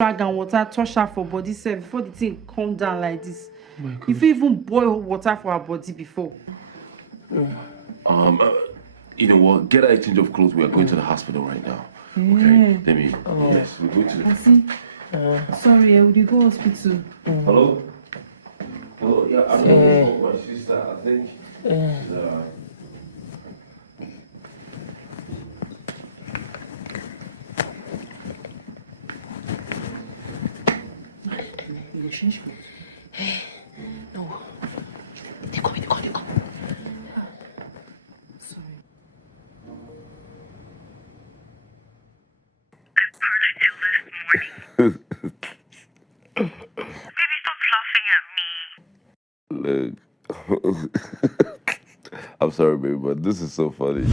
Drag and water, touch her for body self before the thing calm down like this. If you even boil water for her body before. You know what? Get her a change of clothes. We are going to the hospital right now. Okay, let me. Yes, we're going to. I see. Sorry, would you go hospital? Hello? Hello? Yeah, I'm going to my sister. I think. No. They come. Sorry. Baby, stop laughing at me. Look. I'm sorry, baby, but this is so funny.